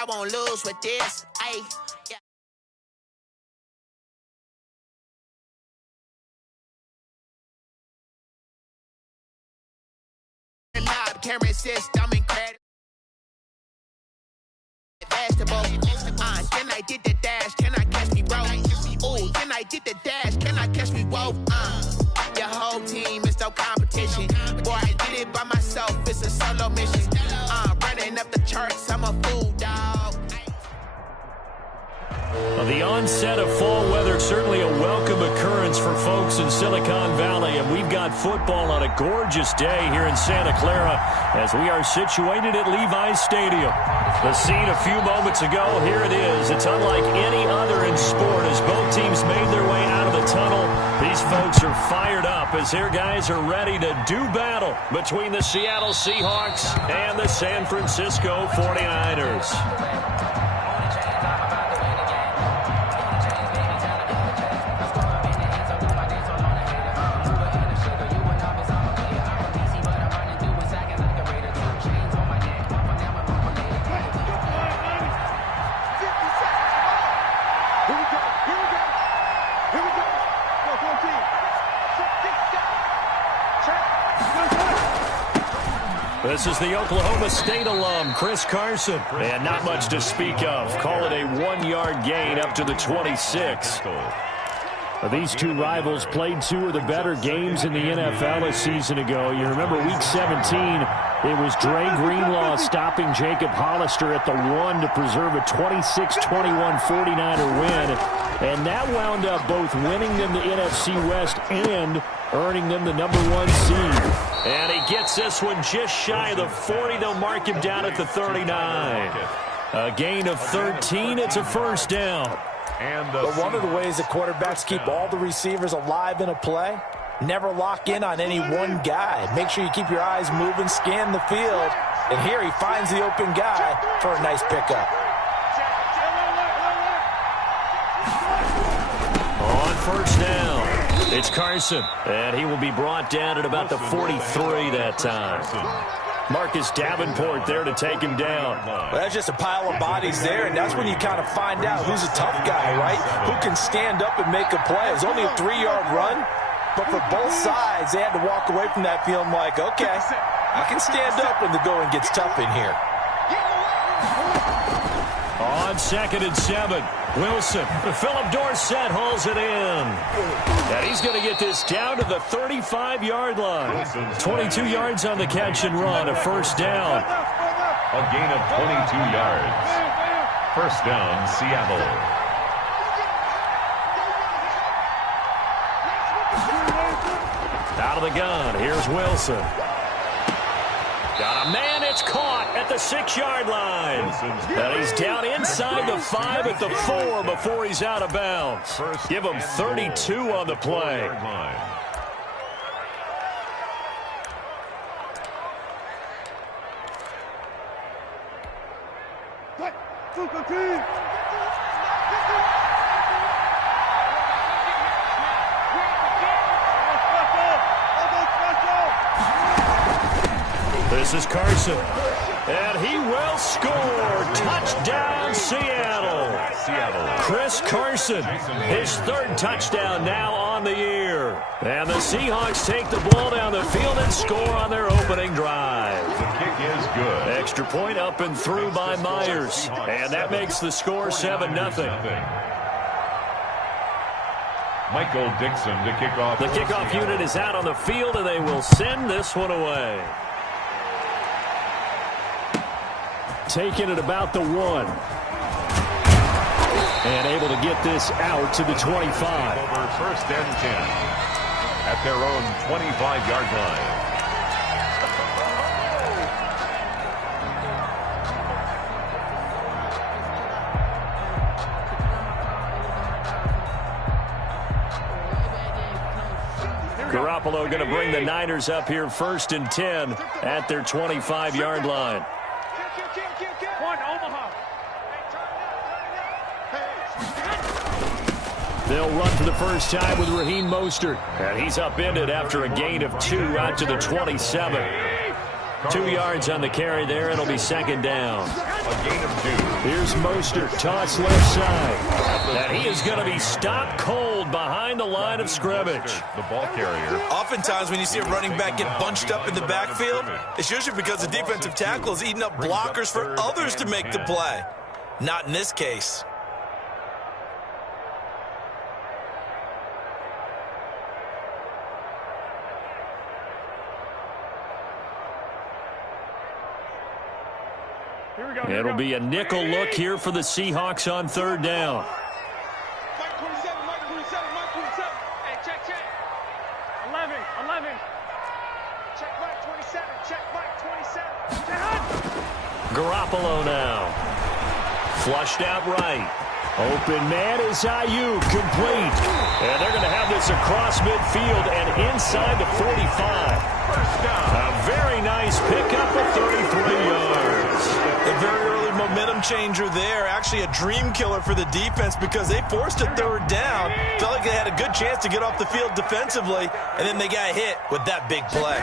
I won't lose with this. Ay, yeah. Can't resist, I'm incredible. Vegetable. Then I did the dash, can I catch me, bro? Ooh, then I did the dash, can I catch me, whoa? Your whole team is no competition. Boy, I did it by myself, it's a solo mission. Running up the charts, I'm a fool, dog. Well, the onset of fall weather, certainly a welcome occurrence for folks in Silicon Valley, and we've got football on a gorgeous day here in Santa Clara as we are situated at Levi's Stadium. The scene a few moments ago, here it is. It's unlike any other in sport as both teams made their way out of the tunnel. These folks are fired up as their guys are ready to do battle between the Seattle Seahawks and the San Francisco 49ers. This is the Oklahoma State alum, Chris Carson. And not much to speak of. Call it a 1-yard gain up to the 26. These two rivals played two of the better games in the NFL a season ago. You remember Week 17, it was Dre Greenlaw stopping Jacob Hollister at the 1 to preserve a 26-21 49er win. And that wound up both winning them the NFC West and earning them the #1 seed. And he gets this one just shy of the 40. They'll mark him down at the 39. A gain of 13. It's a first down. But one of the ways that quarterbacks keep all the receivers alive in a play, never lock in on any one guy. Make sure you keep your eyes moving, scan the field. And here he finds the open guy for a nice pickup. On first down, it's Carson. And he will be brought down at about the 43 that time. Marcus Davenport there to take him down. Well, that's just a pile of bodies there, and that's when you kind of find out who's a tough guy, right? Who can stand up and make a play. It was only a 3-yard run, but for both sides, they had to walk away from that feeling like, okay, I can stand up when the going gets tough in here. On 2nd and 7, Wilson. Philip Dorsett hauls it in. And he's going to get this down to the 35-yard line. 22 yards on the catch and run, a first down. A gain of 22 yards. First down, Seattle. Out of the gun, here's Wilson. Got a man, it's caught at the 6-yard line. And he's down inside the 5 at the 4 before he's out of bounds. Give him 32 on the play. This is Carson, and he will score. Touchdown, Seattle. Chris Carson, his 3rd touchdown now on the year. And the Seahawks take the ball down the field and score on their opening drive. The kick is good. Extra point up and through by Myers. And that makes the score 7-0. Michael Dixon to kick off. The kickoff unit is out on the field, and they will send this one away. Taking it about the 1. And able to get this out to the 25. Over 1st and 10 at their own 25-yard line. Garoppolo going to bring the Niners up here 1st and 10 at their 25-yard line. They'll run for the first time with Raheem Mostert. And he's upended after a gain of 2 out to the 27. 2 yards on the carry there. It'll be 2nd down. A gain of 2. Here's Mostert, toss left side. And he is going to be stopped cold behind the line of scrimmage. The ball carrier. Oftentimes when you see a running back get bunched up in the backfield, it's usually because the defensive tackle is eating up blockers for others to make the play. Not in this case. It'll be a nickel look here for the Seahawks on third down. Mike 27, Mike 27, Mike 27. Hey, check. 11. Check Mike 27, check Mike 27. Garoppolo now. Flushed out right. Open man is Ayuk, complete. And they're going to have this across midfield and inside the 45. First down. A very nice pickup of 33 yards. A very early momentum changer there. Actually a dream killer for the defense because they forced a third down. Felt like they had a good chance to get off the field defensively, and then they got hit with that big play.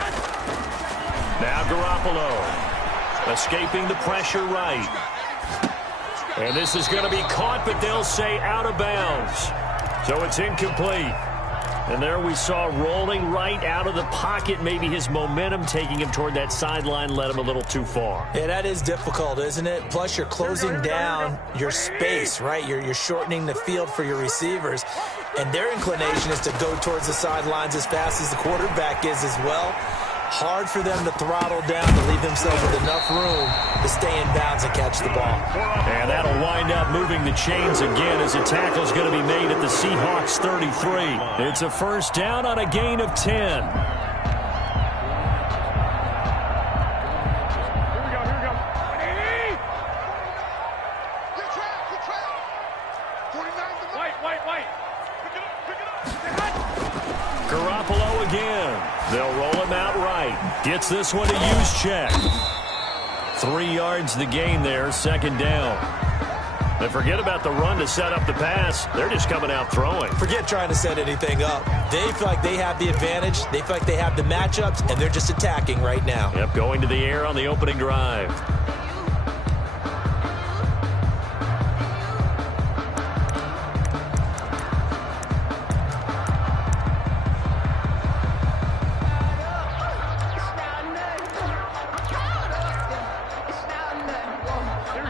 Now Garoppolo escaping the pressure right. And this is going to be caught, but they'll say out of bounds. So it's incomplete. And there we saw rolling right out of the pocket. Maybe his momentum taking him toward that sideline led him a little too far. Yeah, that is difficult, isn't it? Plus, you're closing down your space, right? You're shortening the field for your receivers. And their inclination is to go towards the sidelines as fast as the quarterback is as well. Hard for them to throttle down to leave themselves with enough room to stay in bounds and catch the ball. And that'll wind up moving the chains again as a tackle is going to be made at the Seahawks 33. It's a first down on a gain of 10. Here we go. Good trap. 49 to White. Pick it up. Garoppolo again. They'll roll him out right. Gets this one to use check. 3 yards the gain there, second down. And forget about the run to set up the pass. They're just coming out throwing. Forget trying to set anything up. They feel like they have the advantage. They feel like they have the matchups, and they're just attacking right now. Yep, going to the air on the opening drive.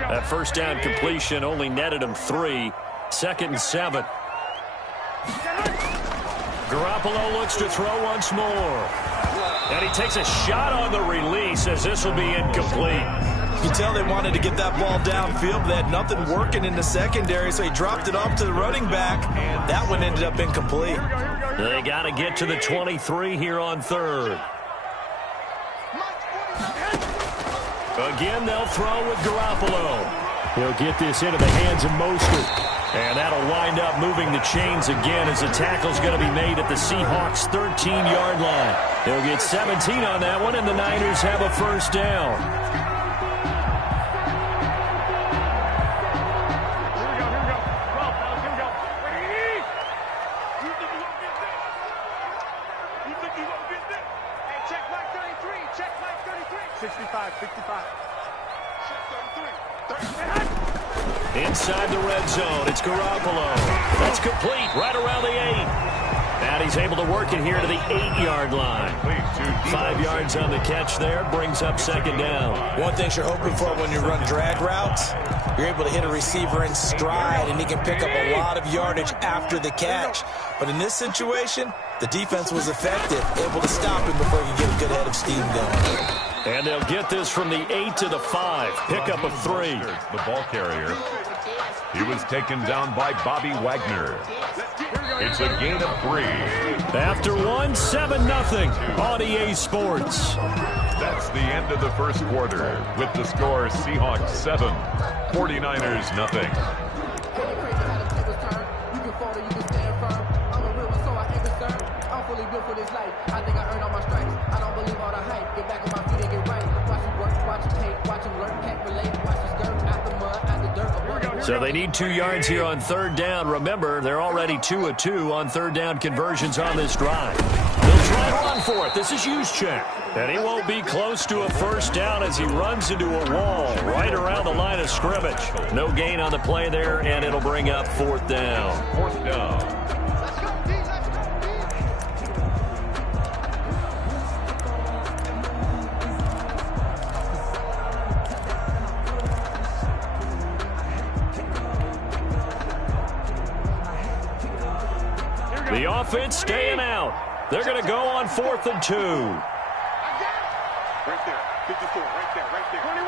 That first down completion only netted him 3. 2nd and 7. Garoppolo looks to throw once more. And he takes a shot on the release as this will be incomplete. You can tell they wanted to get that ball downfield, but they had nothing working in the secondary, so he dropped it off to the running back. That one ended up incomplete. They got to get to the 23 here on third. Again, they'll throw with Garoppolo. He'll get this into the hands of Mostert. And that'll wind up moving the chains again as the tackle's going to be made at the Seahawks' 13-yard line. They'll get 17 on that one, and the Niners have a first down. Inside the red zone, it's Garoppolo. That's complete right around the 8. And he's able to work it here to the 8-yard line. 5 yards on the catch there, brings up second down. One thing you're hoping for when you run drag routes, you're able to hit a receiver in stride, and he can pick up a lot of yardage after the catch. But in this situation, the defense was effective, able to stop him before he could get a good head of steam going. And they'll get this from the 8 to the 5. Pickup of 3. The ball carrier. He was taken down by Bobby Wagner. It's a gain of 3. After 1, 7-0 on EA Sports. That's the end of the first quarter with the score Seahawks 7, 49ers nothing. So they need 2 yards here on third down. Remember, they're already 2 of 2 on third down conversions on this drive. They'll try and run for it. This is Juszczyk. And he won't be close to a first down as he runs into a wall right around the line of scrimmage. No gain on the play there, and it'll bring up fourth down. Fourth down. The offense staying out. They're going to go on 4th and 2. Right there. 54. Right there. 21.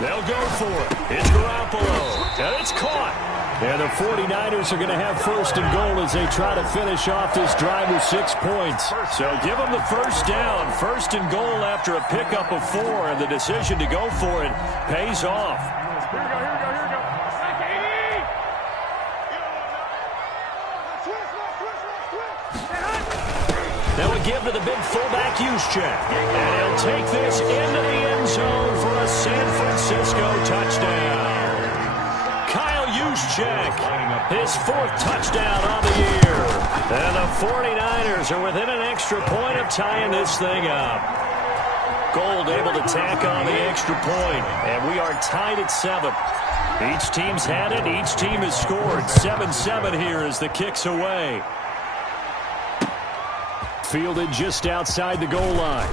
They'll go for it. It's Garoppolo. And it's caught. And the 49ers are going to have 1st and goal as they try to finish off this drive with 6 points. So give them the first down. 1st and goal after a pickup of 4. And the decision to go for it pays off. Here we go. Now we give to the big fullback, Juszczyk. And he'll take this into the end zone for a San Francisco touchdown. Kyle Juszczyk, his 4th touchdown on the year. And the 49ers are within an extra point of tying this thing up. Gold able to tack on the extra point. And we are tied at 7. Each team's had it. Each team has scored. 7-7 here as the kick's away. Fielded just outside the goal line.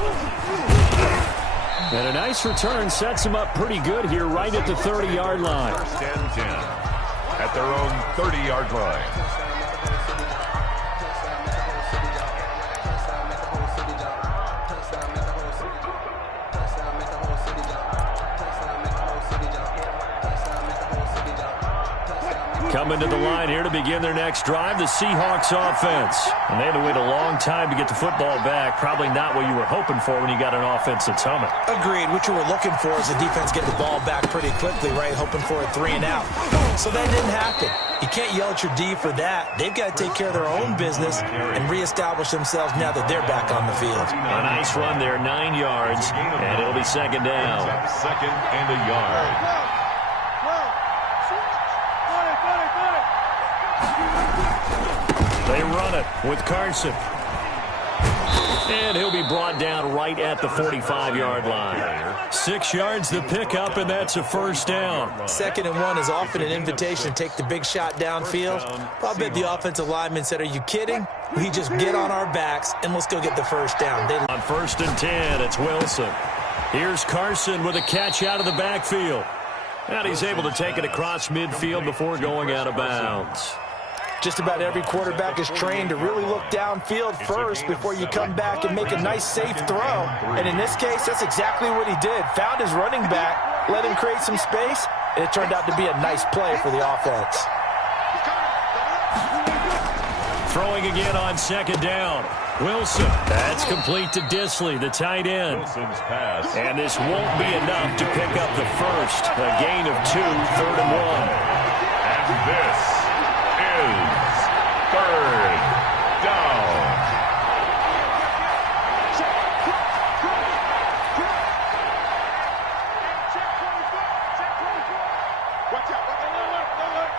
And a nice return sets them up pretty good here right at the 30-yard line. 1st and 10 at their own 30-yard line. Coming to the line here to begin their next drive, the Seahawks offense. And they had to wait a long time to get the football back. Probably not what you were hoping for when you got an offense that's humming. Agreed. What you were looking for is the defense getting the ball back pretty quickly, right? Hoping for a 3 and out. So that didn't happen. You can't yell at your D for that. They've got to take care of their own business and reestablish themselves now that they're back on the field. A nice run there, 9 yards, and it'll be 2nd down. 2nd and a yard. They run it with Carson. And he'll be brought down right at the 45-yard line. 6 yards the pickup, and that's a first down. 2nd and 1 is often an invitation to take the big shot downfield. But I bet the offensive lineman said, are you kidding? We just get on our backs, and let's go get the first down. On 1st and 10, it's Wilson. Here's Carson with a catch out of the backfield. And he's able to take it across midfield before going out of bounds. Just about every quarterback is trained to really look downfield first before you come back and make a nice, safe throw. And in this case, that's exactly what he did. Found his running back, let him create some space, and it turned out to be a nice play for the offense. Throwing again on 2nd down. Wilson. That's complete to Disley, the tight end. Wilson's pass. And this won't be enough to pick up the first. A gain of 2, 3rd and 1. And this is 3rd down. Watch out. Look.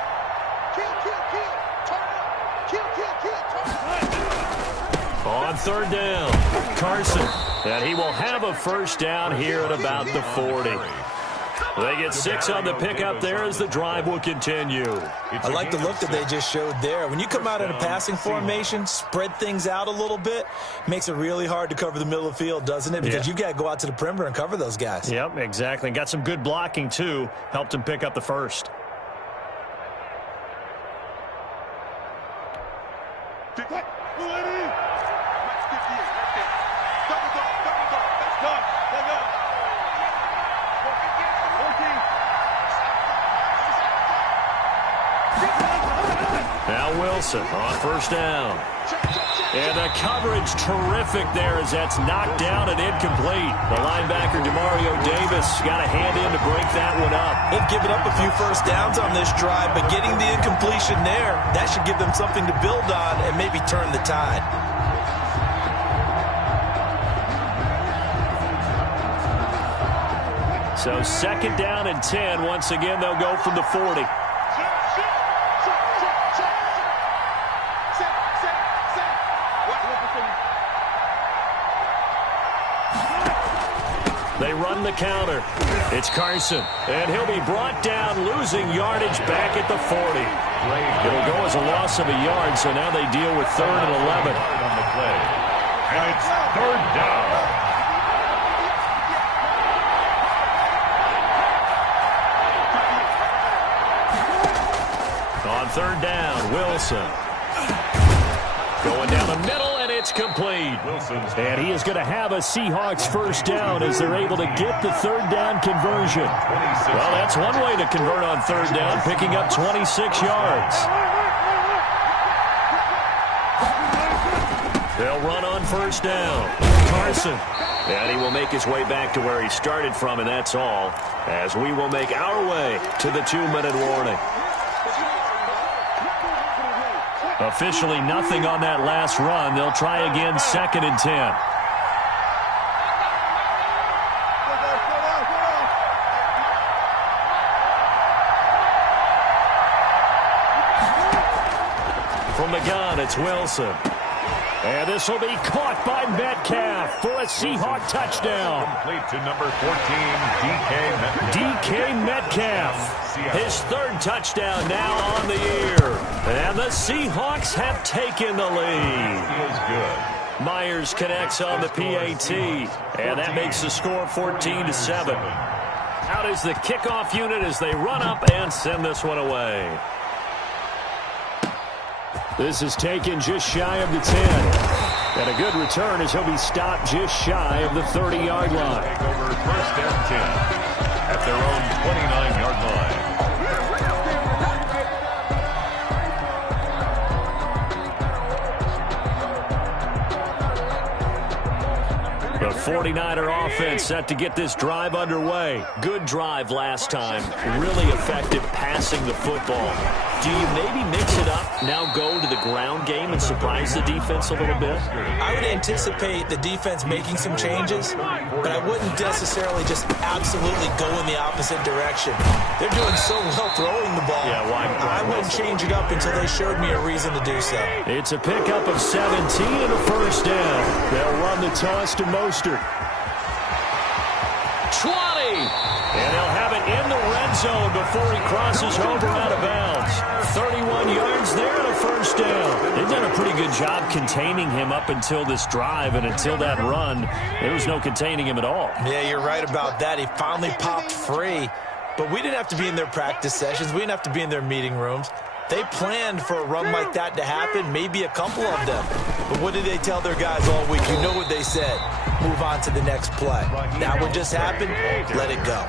Kill. Turn up. Kill. On 3rd down, Carson. And he will have a first down here at about the 40. They get 6 on the pickup there as the drive will continue. I like the look that they just showed there. When you come out in a passing formation, spread things out a little bit, makes it really hard to cover the middle of the field, doesn't it? Because you've got to go out to the perimeter and cover those guys. Yep, exactly. Got some good blocking, too. Helped him pick up the first. Now Wilson on 1st down. And the coverage terrific there as that's knocked down and incomplete. The linebacker, Demario Davis, got a hand in to break that one up. They've given up a few first downs on this drive, but getting the incompletion there, that should give them something to build on and maybe turn the tide. So 2nd down and 10. Once again, they'll go from the 40. They run the counter. It's Carson, and he'll be brought down, losing yardage back at the 40. It'll go as a loss of a yard, so now they deal with 3rd and 11. On the play. And it's 3rd down. On 3rd down, Wilson. Going down the middle, and it's complete. And he is going to have a Seahawks first down as they're able to get the 3rd down conversion. Well, that's one way to convert on 3rd down, picking up 26 yards. They'll run on 1st down. Carson. And he will make his way back to where he started from, and that's all, as we will make our way to the 2-minute warning. Officially nothing on that last run. They'll try again, 2nd and 10. From the gun, it's Wilson. And this will be caught by Metcalf for a Seahawk touchdown. Complete to number 14, DK Metcalf. His 3rd touchdown now on the year. And the Seahawks have taken the lead. He is good. Myers connects on the PAT. And that makes the score 14-7. Out is the kickoff unit as they run up and send this one away. This is taken just shy of the 10. And a good return as he'll be stopped just shy of the 30-yard line. Take over 1st and 10 at their own 29-yard line. The 49er offense set to get this drive underway. Good drive last time. Really effective passing the football. Do you maybe mix it up, now go to the ground game and surprise the defense a little bit? I would anticipate the defense making some changes, but I wouldn't necessarily just absolutely go in the opposite direction. They're doing so well throwing the ball. Yeah, why? I wouldn't change it up until they showed me a reason to do so. It's a pickup of 17 and a 1st down. They'll run the toss to Mostert. 20! And they'll have it in the red zone before he crosses over out of bounds. 31 yards there and a 1st down. They've done a pretty good job containing him up until this drive, and until that run, there was no containing him at all. Yeah, you're right about that. He finally popped free, but we didn't have to be in their practice sessions. We didn't have to be in their meeting rooms. They planned for a run like that to happen, maybe a couple of them. But what did they tell their guys all week? You know what they said. Move on to the next play. That one just happened. Let it go.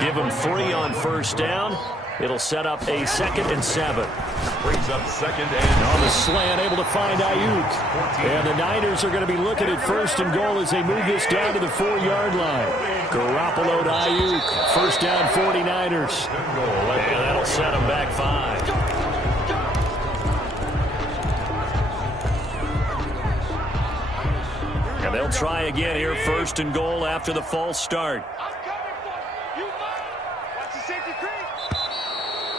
Give them 3 on 1st down. It'll set up a 2nd and 7. Brings up 2nd and on the slant, able to find Ayuk. And the Niners are going to be looking at 1st and goal as they move this down to the 4-yard line. Garoppolo to Ayuk. 1st down, 49ers. And that'll set them back 5. And they'll try again here, 1st and goal after the false start.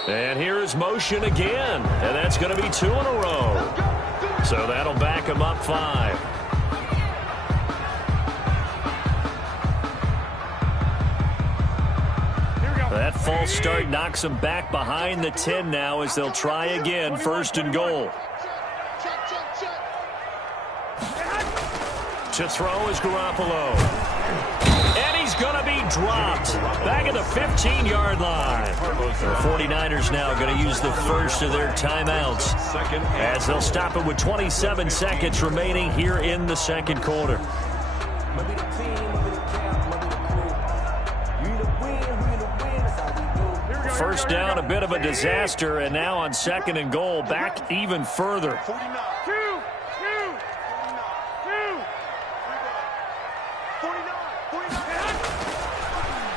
And here is motion again. And that's going to be 2 in a row. So that'll back him up 5. That false start knocks them back behind the 10 now as they'll try again, 1st and goal. To throw is Garoppolo. And he's going to be dropped back at the 15-yard line. The 49ers now going to use the first of their timeouts as they'll stop it with 27 seconds remaining here in the 2nd quarter. First down, a bit of a disaster, and now on 2nd and goal, back even further.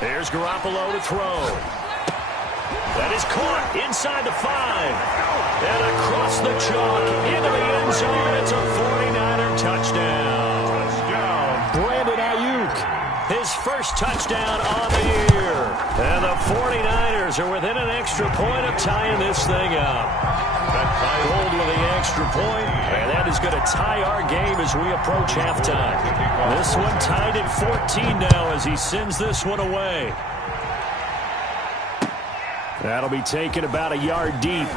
There's Garoppolo to throw. That is caught inside the 5. And across the chalk into the end zone. It's a 49er touchdown. Brandon Ayuk, his first touchdown on the year. And the 49ers are within an extra point of tying this thing up. Gold with the extra point, and that is going to tie our game as we approach halftime. This one tied at 14 now as he sends this one away. That'll be taken about a yard deep.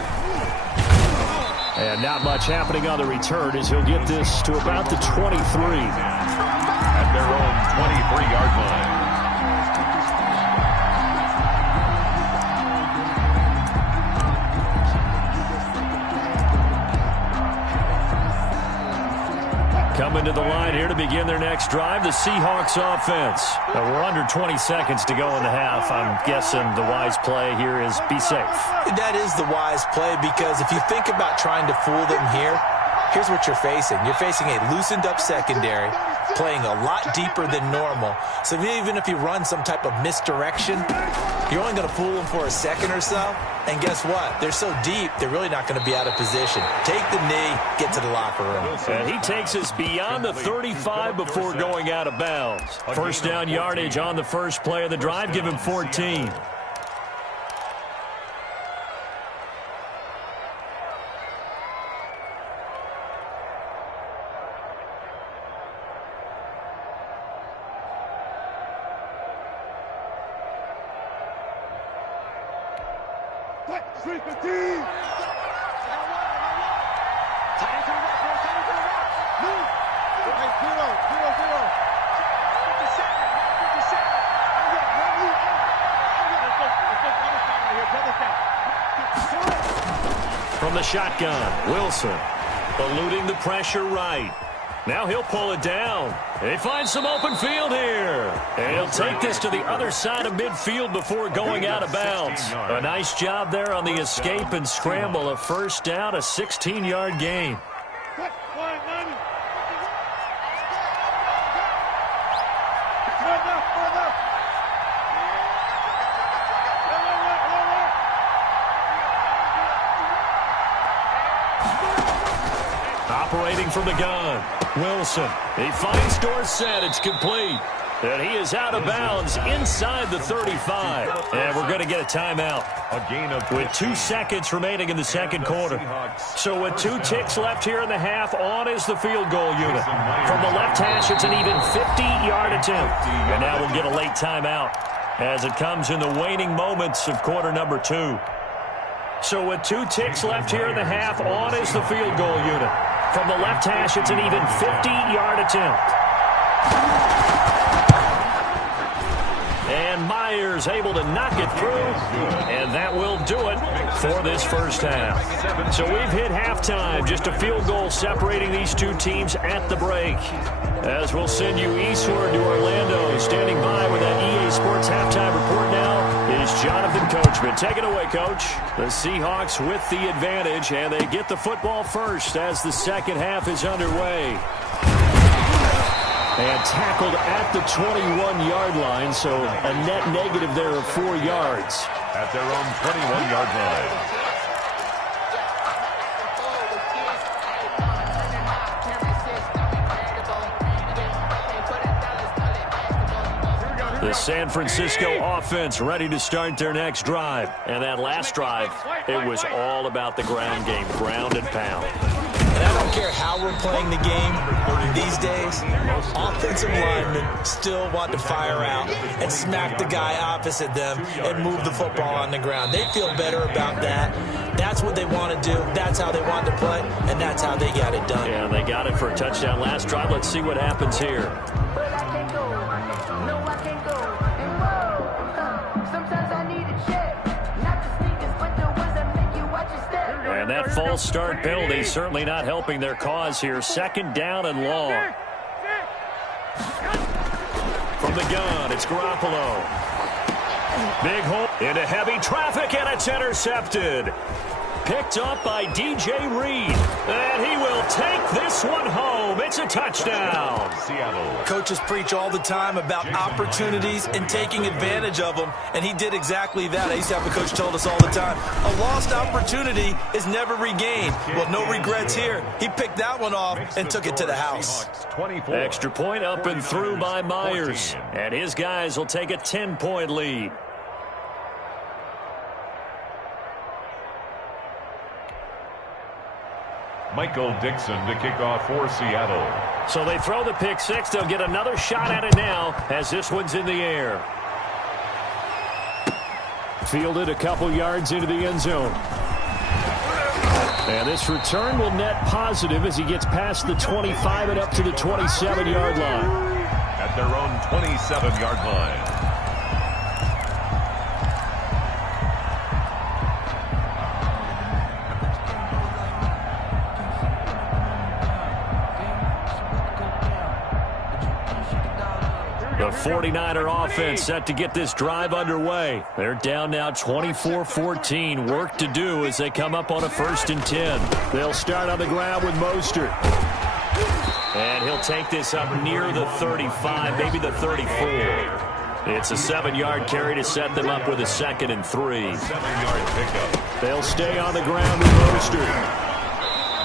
And not much happening on the return as he'll get this to about the 23. At their own 23-yard line. Coming to the line here to begin their next drive, the Seahawks offense. We're under 20 seconds to go in the half. I'm guessing the wise play here is be safe. That is the wise play because if you think about trying to fool them here, here's what you're facing. You're facing a loosened-up secondary, playing a lot deeper than normal. So even if you run some type of misdirection, you're only going to fool them for a second or so. And guess what? They're so deep, they're really not going to be out of position. Take the knee, get to the locker room. And he takes us beyond the 35 before going out of bounds. First down yardage on the first play of the drive. Give him 14. From the shotgun, Wilson eluding the pressure right. Now he'll pull it down. They find some open field here. And he'll take this to the other side of midfield before going out of bounds. A nice job there on the escape and scramble. A first down, a 16-yard gain. Operating from the gun, Wilson. He finds Dorsett. It's complete. And he is out of bounds inside the 35. And we're going to get a timeout. A gain of with 2 seconds remaining in the second quarter. So with 2 ticks left here in the half, on is the field goal unit. From the left hash, it's an even 50-yard attempt. And now we'll get a late timeout as it comes in the waning moments of quarter number 2. So with 2 ticks left here in the half, on is the field goal unit. From the left hash, it's an even 50-yard attempt. And Myers able to knock it through, and that will do it for this first half. So we've hit halftime, just a field goal separating these two teams at the break. As we'll send you eastward to Orlando, standing by with that EA Sports halftime report now is Jonathan Coachman. Take it away, Coach. The Seahawks with the advantage, and they get the football first as the second half is underway. And tackled at the 21-yard line, so a net negative there of 4 yards. At their own 21-yard line. The San Francisco offense ready to start their next drive. And that last drive, it was all about the ground game, ground and pound. And I don't care how we're playing the game these days, offensive linemen still want to fire out and smack the guy opposite them and move the football on the ground. They feel better about that. That's what they want to do. That's how they want to play, and that's how they got it done. Yeah, they got it for a touchdown last drive. Let's see what happens here. And that false start penalty certainly not helping their cause here. Second down and long. From the gun, it's Garoppolo. Big hole into heavy traffic, and it's intercepted. Picked up by DJ Reed. And he will take this one home. home. It's a touchdown. Seattle. Coaches preach all the time about opportunities and taking advantage of them, and he did exactly that. I used to have a coach told us all the time, a lost opportunity is never regained. Well, no regrets here. He picked that one off and took it to the house. Extra point up and through by Myers. And his guys will take a 10-point lead. Michael Dixon to kick off for Seattle. So they throw the pick six. They'll get another shot at it now as this one's in the air. Fielded a couple yards into the end zone. And this return will net positive as he gets past the 25 and up to the 27-yard line. At their own 27-yard line. The 49er offense set to get this drive underway. They're down now 24-14. Work to do as they come up on a 1st and 10. They'll start on the ground with Mostert. And he'll take this up near the 35, maybe the 34. It's a 7-yard carry to set them up with a 2nd and 3. 7-yard pickup. They'll stay on the ground with Mostert.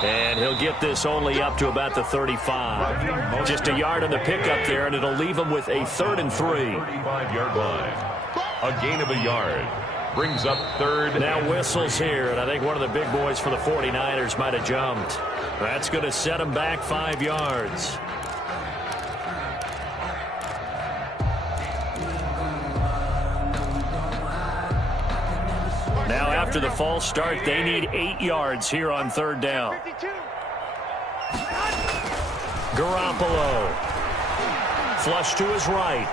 And he'll get this only up to about the 35. Just a yard on the pickup there, and it'll leave him with a 3rd and 3. 35-yard line. A gain of a yard. Brings up 3rd. Now whistles here, and I think one of the big boys for the 49ers might have jumped. That's going to set him back 5 yards. Now after the false start, they need 8 yards here on 3rd down. Garoppolo. Flush to his right.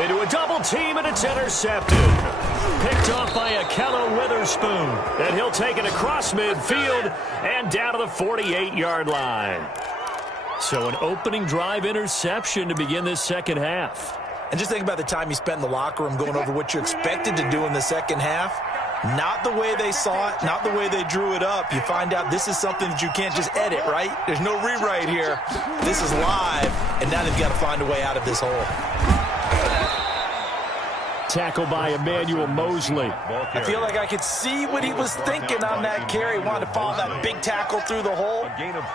Into a double team, and it's intercepted. Picked off by Akello Witherspoon. And he'll take it across midfield and down to the 48-yard line. So an opening drive interception to begin this second half. And just think about the time you spent in the locker room going over what you expected to do in the second half. Not the way they saw it, not the way they drew it up. You find out this is something that you can't just edit, right? There's no rewrite here. This is live, and now they've got to find a way out of this hole. Tackle by Emmanuel Mosley. I feel like I could see what he was thinking on that carry. Wanted to follow that big tackle through the hole.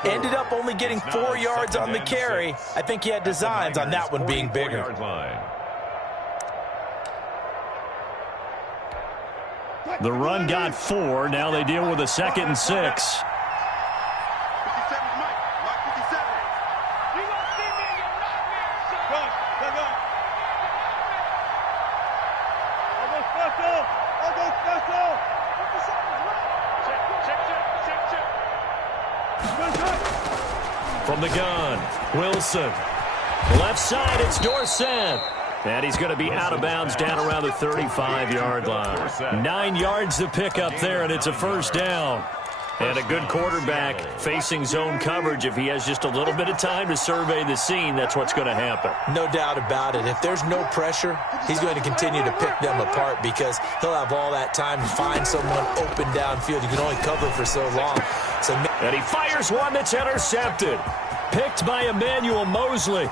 Ended up only getting 4 yards on the carry. I think he had designs on that one being bigger. The run got 4. Now they deal with a 2nd and 6. From the gun, Wilson. Left side, it's Dorsett. And he's going to be out of bounds down around the 35-yard line. 9 yards to pick up there, and it's a 1st down. And a good quarterback facing zone coverage. If he has just a little bit of time to survey the scene, that's what's going to happen. No doubt about it. If there's no pressure, he's going to continue to pick them apart because he'll have all that time to find someone open downfield. You can only cover for so long. And he fires one that's intercepted. Picked by Emmanuel Mosley.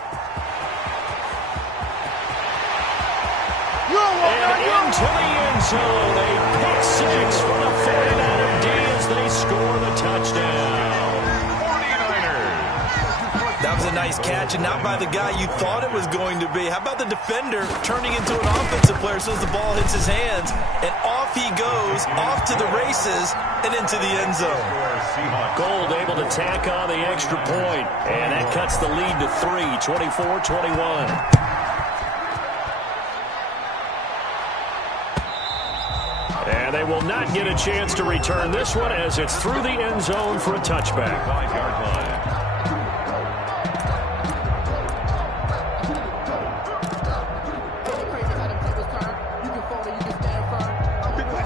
And into the end zone. A pick 6 for the 49er D as they score the touchdown. 49ers. That was a nice catch, and not by the guy you thought it was going to be. How about the defender turning into an offensive player as soon as the ball hits his hands, and off he goes, off to the races, and into the end zone. Gold able to tack on the extra point, and that cuts the lead to 3, 24-21. And they will not get a chance to return this one as it's through the end zone for a touchback. 5-yard line.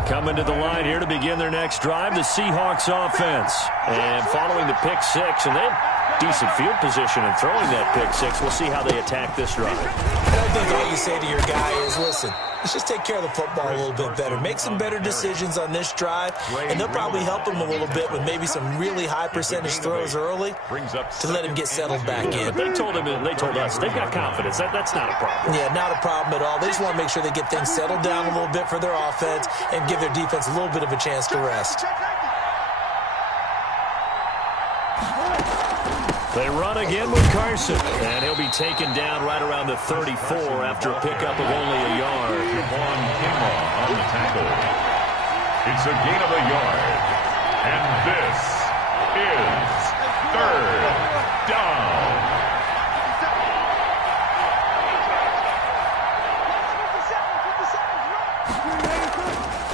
Coming to the line here to begin their next drive, the Seahawks offense. And following the pick 6, and decent field position in throwing that pick six. We'll see how they attack this drive. And I think all you say to your guy is, listen, let's just take care of the football a little bit better. Make some better decisions on this drive, and they'll probably help him a little bit with maybe some really high percentage throws early to let him get settled back in. But they told us they've got confidence. That's not a problem. Yeah, not a problem at all. They just want to make sure they get things settled down a little bit for their offense and give their defense a little bit of a chance to rest. They run again with Carson, and he'll be taken down right around the 34 after a pickup of only a yard. Javon Kinlaw on the tackle. It's a gain of a yard, and this is third down.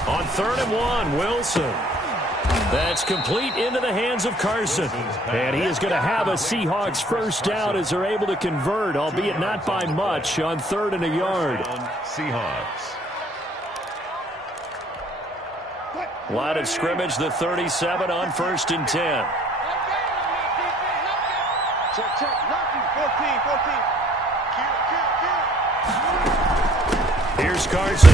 On 3rd and 1, Wilson. That's complete into the hands of Carson. And he is going to have a Seahawks first down as they're able to convert, albeit not by much, on 3rd and a yard. Seahawks. Line of scrimmage, the 37 on 1st and 10. Check. 14. Here's Carson.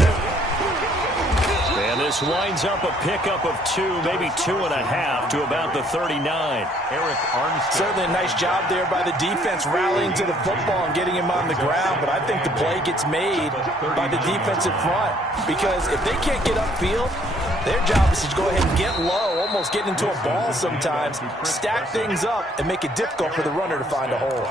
And this winds up a pickup of 2, maybe 2.5 to about the 39. Eric Armstead. Certainly a nice job there by the defense rallying to the football and getting him on the ground, but I think the play gets made by the defensive front because if they can't get upfield, their job is to go ahead and get low, almost get into a ball sometimes, stack things up, and make it difficult for the runner to find a hole.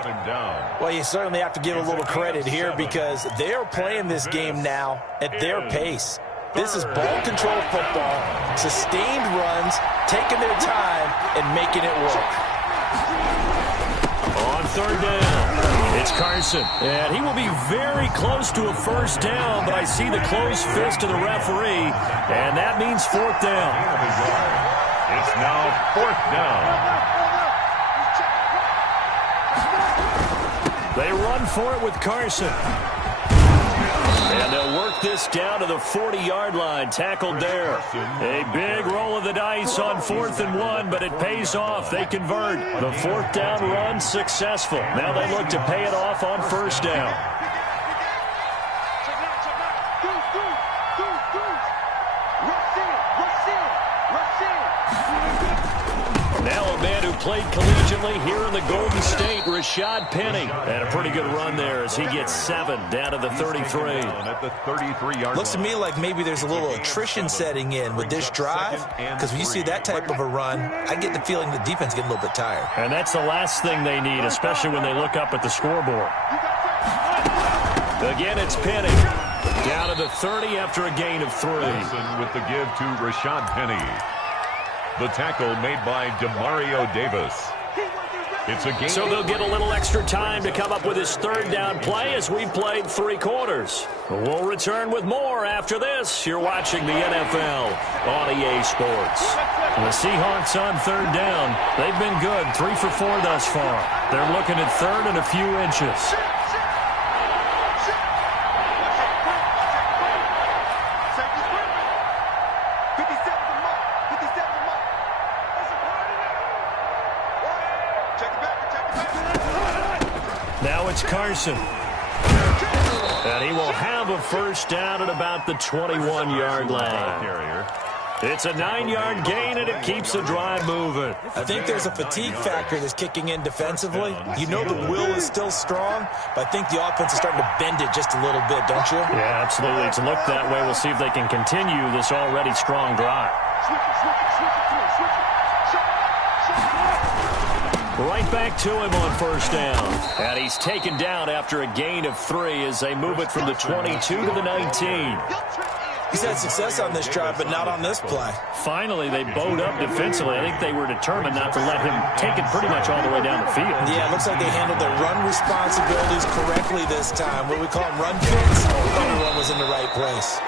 Well, you certainly have to give a little credit here because they're playing this game now at their pace. This is ball control football, sustained runs, taking their time, and making it work. On 3rd down, it's Carson. And he will be very close to a first down, but I see the closed fist of the referee, and that means 4th down. It's now 4th down. They run for it with Carson. And they'll work this down to the 40-yard line, tackled there. A big roll of the dice on 4th and 1, but it pays off. They convert. The 4th down run successful. Now they look to pay it off on 1st down. Now a man who played collegiately here in the Golden State, Rashad Penny. And a pretty good run there as he gets 7 down to the 33. At the 33-yard Looks to me like maybe there's a little attrition setting in with this drive because when you see that type of a run, I get the feeling the defense getting a little bit tired. And that's the last thing they need, especially when they look up at the scoreboard. Again, it's Penny. Down to the 30 after a gain of 3. with the give to Rashad Penny. The tackle made by Demario Davis. It's a gain. So they'll get a little extra time to come up with his 3rd down play as we played 3 quarters. We'll return with more after this. You're watching the NFL on EA Sports. The Seahawks on 3rd down. They've been good, 3 for 4 thus far. They're looking at 3rd and a few inches. Now it's Carson. And he will have a first down at about the 21-yard line. It's a 9-yard gain, and it keeps the drive moving. I think there's a fatigue factor that's kicking in defensively. You know the will is still strong, but I think the offense is starting to bend it just a little bit, don't you? Yeah, absolutely. It's looked that way. We'll see if they can continue this already strong drive. Right back to him on first down. And he's taken down after a gain of 3 as they move it from the 22 to the 19. He's had success on this drive, but not on this play. Finally, they bowed up defensively. I think they were determined not to let him take it pretty much all the way down the field. Yeah, it looks like they handled their run responsibilities correctly this time. What we call them run fits. Everyone was in the right place.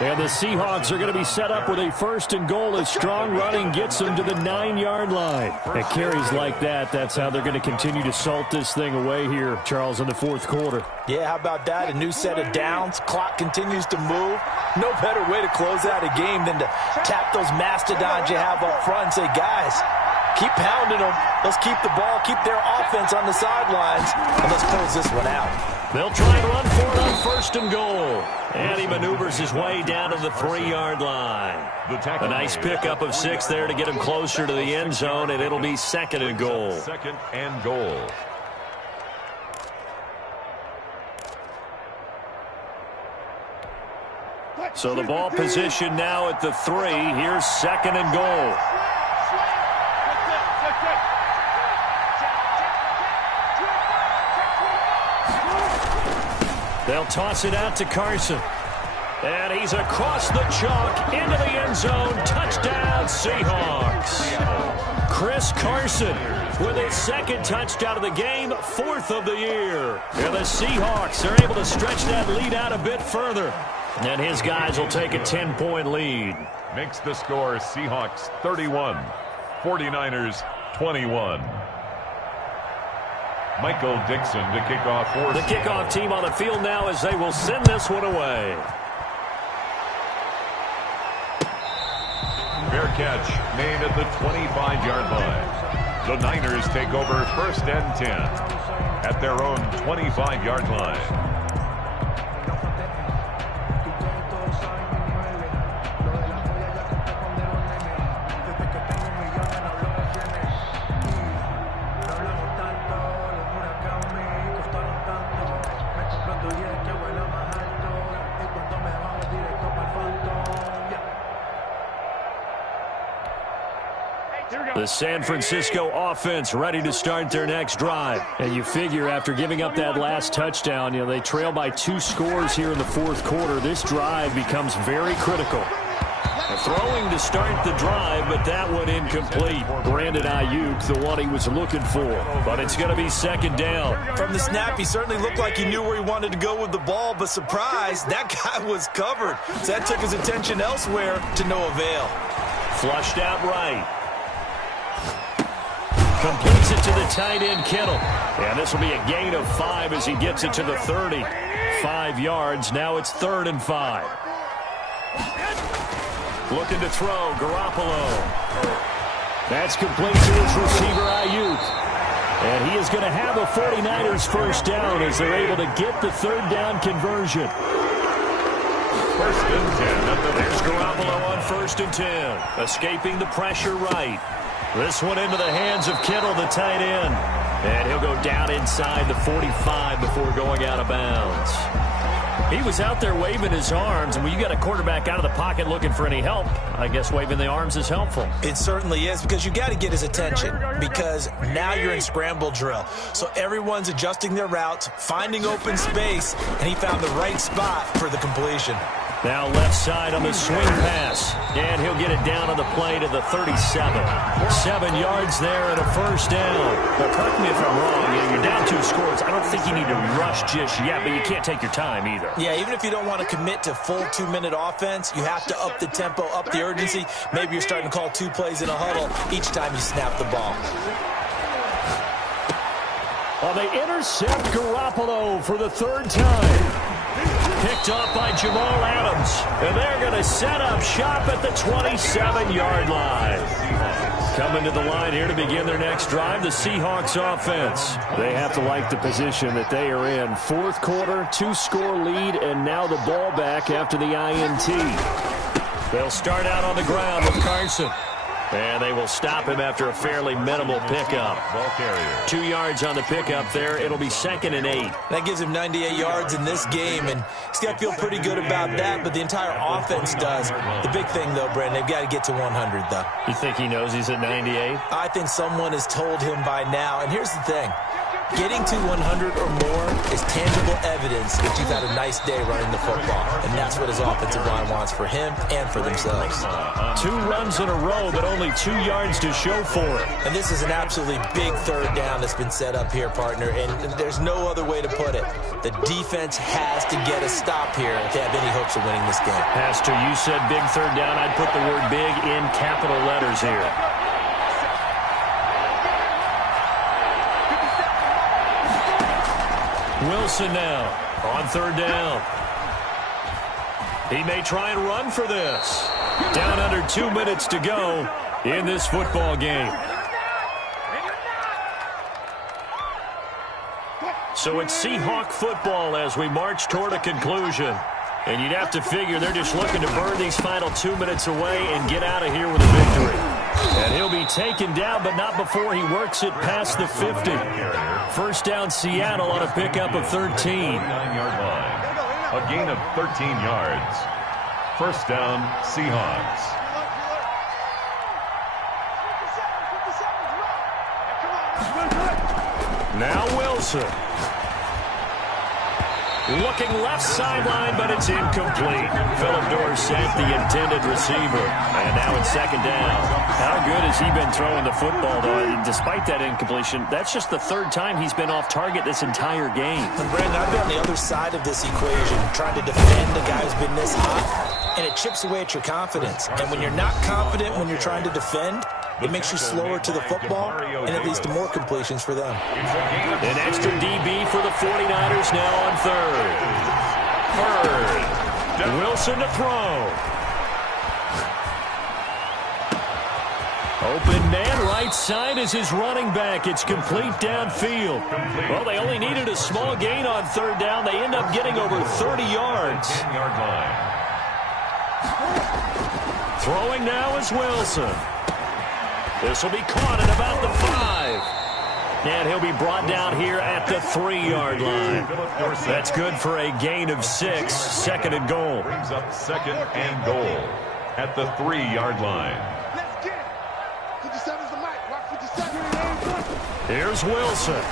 And the Seahawks are going to be set up with a 1st and goal as strong running gets them to the 9-yard line. At carries like that, that's how they're going to continue to salt this thing away here, Charles, in the 4th quarter. Yeah, how about that? A new set of downs. Clock continues to move. No better way to close out a game than to tap those mastodons you have up front and say, guys, keep pounding them. Let's keep the ball, keep their offense on the sidelines, and let's close this one out. They'll try and run for it on 1st and goal. And he maneuvers his way down to the 3-yard line. A nice pickup of 6 there to get him closer to the end zone, and it'll be 2nd and goal. 2nd and goal. So the ball position now at the 3. Here's 2nd and goal. They'll toss it out to Carson. And he's across the chalk into the end zone. Touchdown, Seahawks. Chris Carson with his 2nd touchdown of the game, 4th of the year. And the Seahawks are able to stretch that lead out a bit further. And his guys will take a 10-point lead. Makes the score Seahawks 31, 49ers 21. Michael Dixon to kick off for the kickoff team on the field now as they will send this one away. Fair catch made at the 25-yard line. The Niners take over 1st and 10 at their own 25-yard line. The San Francisco offense ready to start their next drive. And you figure after giving up that last touchdown, they trail by 2 scores here in the 4th quarter. This drive becomes very critical. Throwing to start the drive, but that one incomplete. Brandon Ayuk, the one he was looking for. But it's going to be 2nd down. From the snap, he certainly looked like he knew where he wanted to go with the ball, but surprise, that guy was covered. So that took his attention elsewhere to no avail. Flushed out right. Completes it to the tight end, Kittle. And this will be a gain of 5 as he gets it to the 30. 5 yards. Now it's 3rd and 5. Looking to throw, Garoppolo. That's complete to his receiver, Ayuk. And he is going to have a 49ers 1st down as they're able to get the 3rd down conversion. 1st and 10. There's Garoppolo on 1st and 10. Escaping the pressure right. This one into the hands of Kittle, the tight end. And he'll go down inside the 45 before going out of bounds. He was out there waving his arms, and when you got a quarterback out of the pocket looking for any help, I guess waving the arms is helpful. It certainly is, because you got to get his attention, because now you're in scramble drill. So everyone's adjusting their routes, finding open space, and he found the right spot for the completion. Now left side on the swing pass. And he'll get it down on the play to the 37. 7 yards there and a 1st down. But correct me if I'm wrong. You're down 2 scores. I don't think you need to rush just yet, but you can't take your time either. Yeah, even if you don't want to commit to full 2-minute offense, you have to up the tempo, up the urgency. Maybe you're starting to call 2 plays in a huddle each time you snap the ball. Well, they intercept Garoppolo for the 3rd time. Picked off by Jamal Adams. And they're going to set up shop at the 27-yard line. Coming to the line here to begin their next drive, the Seahawks offense. They have to like the position that they are in. 4th quarter, 2-score lead, and now the ball back after the INT. They'll start out on the ground with Carson. And they will stop him after a fairly minimal pickup. 2 yards on the pickup there. It'll be 2nd and 8. That gives him 98 yards in this game, and he's got to feel pretty good about that, but the entire offense does. The big thing, though, Brandon, they've got to get to 100, though. You think he knows he's at 98? I think someone has told him by now, and here's the thing. Getting to 100 or more is tangible evidence that you've had a nice day running the football, and that's what his offensive line wants for him and for themselves. 2 runs in a row, but only 2 yards to show for it. And this is an absolutely big 3rd down that's been set up here, partner, and there's no other way to put it. The defense has to get a stop here if they have any hopes of winning this game. Pastor, you said big 3rd down. I'd put the word big in capital letters here. Wilson now on 3rd down. He may try and run for this. Down under 2 minutes to go in this football game. So it's Seahawk football as we march toward a conclusion. And you'd have to figure they're just looking to burn these final 2 minutes away and get out of here with a victory. And he'll be taken down, but not before he works it past the 50. First down, Seattle on a pickup of 13. 9-yard line. A gain of 13 yards. First down, Seahawks. Now Wilson. Looking left sideline, but it's incomplete. Phillip Dorsett, the intended receiver. And now it's second down. How good has he been throwing the football, though? Despite that incompletion, that's just the third time he's been off target this entire game. And Brandon, I've been on the other side of this equation, trying to defend a guy who's been this hot, and it chips away at your confidence. And when you're not confident when you're trying to defend, it makes you slower to the football, and it leads to more completions for them. An extra DB for the 49ers now on third. Wilson to throw. Open man, right side is his running back. It's complete downfield. Well, they only needed a small gain on third down. They end up getting over 30 yards. 10-yard line. Throwing now is Wilson. This will be caught at about the 5. And he'll be brought down here at the 3-yard line. That's good for a gain of 6. Second and goal. Brings up second and goal at the 3-yard line. Let's get it. 57's the mic. Watch 57. Here's Wilson.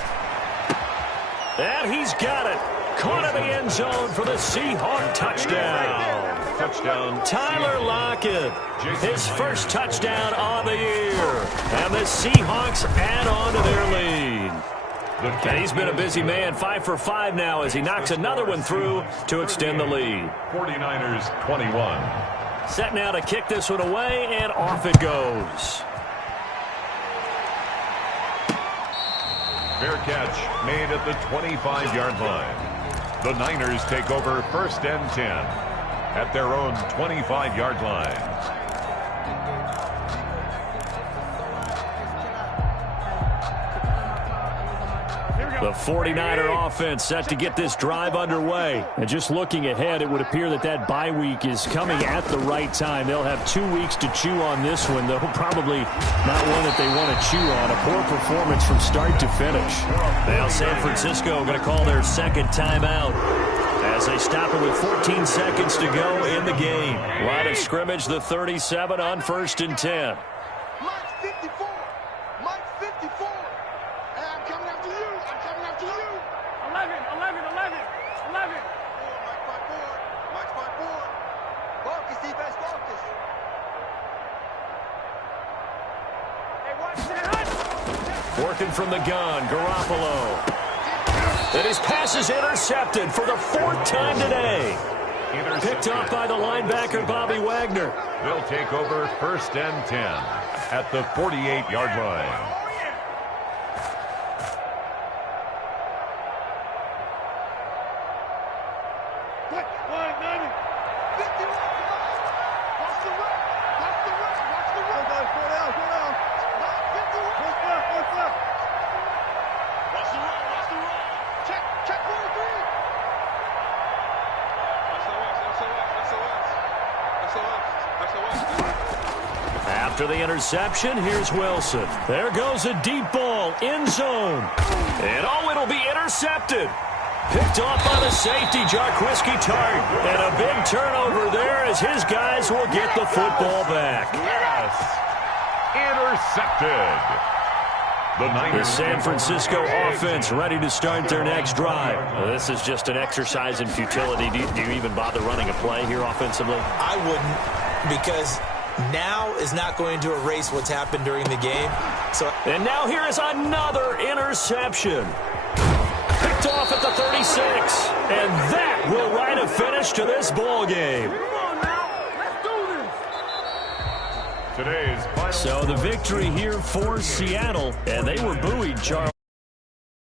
And he's got it. Caught in the end zone for the Seahawk touchdown. Touchdown. Tyler Lockett, his first touchdown of the year. And the Seahawks add on to their lead. And he's been a busy man, 5 for 5 now as he knocks another one through to extend the lead. 49ers 21. Set now to kick this one away, and off it goes. Fair catch made at the 25-yard line. The Niners take over first and 10 at their own 25-yard line. The 49er offense set to get this drive underway. And just looking ahead, it would appear that that bye week is coming at the right time. They'll have 2 weeks to chew on this one, though probably not one that they want to chew on. A poor performance from start to finish. Now San Francisco going to call their second timeout as they stop it with 14 seconds to go in the game. Line of scrimmage, the 37 on first and 10. Mike's 54. Mike's 54. And I'm coming after you. I'm coming after you. 11. Mike 5-4. Mike's 5-4. Focus, defense, focus. Hey, watch that. Working from the gun, Garoppolo. And his pass is intercepted for the 4th time today. Picked off by the linebacker, Bobby Wagner. They'll take over first and 10 at the 48-yard line. After the interception, here's Wilson. There goes a deep ball, end zone. And oh, it'll be intercepted. Picked off by the safety, Jarquiski Tart. And a big turnover there as his guys will get the football back. Yes. Intercepted. The San Francisco offense ready to start their next drive. Well, this is just an exercise in futility. Do you even bother running a play here offensively? I wouldn't, because now is not going to erase what's happened during the game. And now here is another interception. Picked off at the 36. And that will write a finish to this ball game. Today's final. So the victory here for Seattle, and they were buoyed, Charles.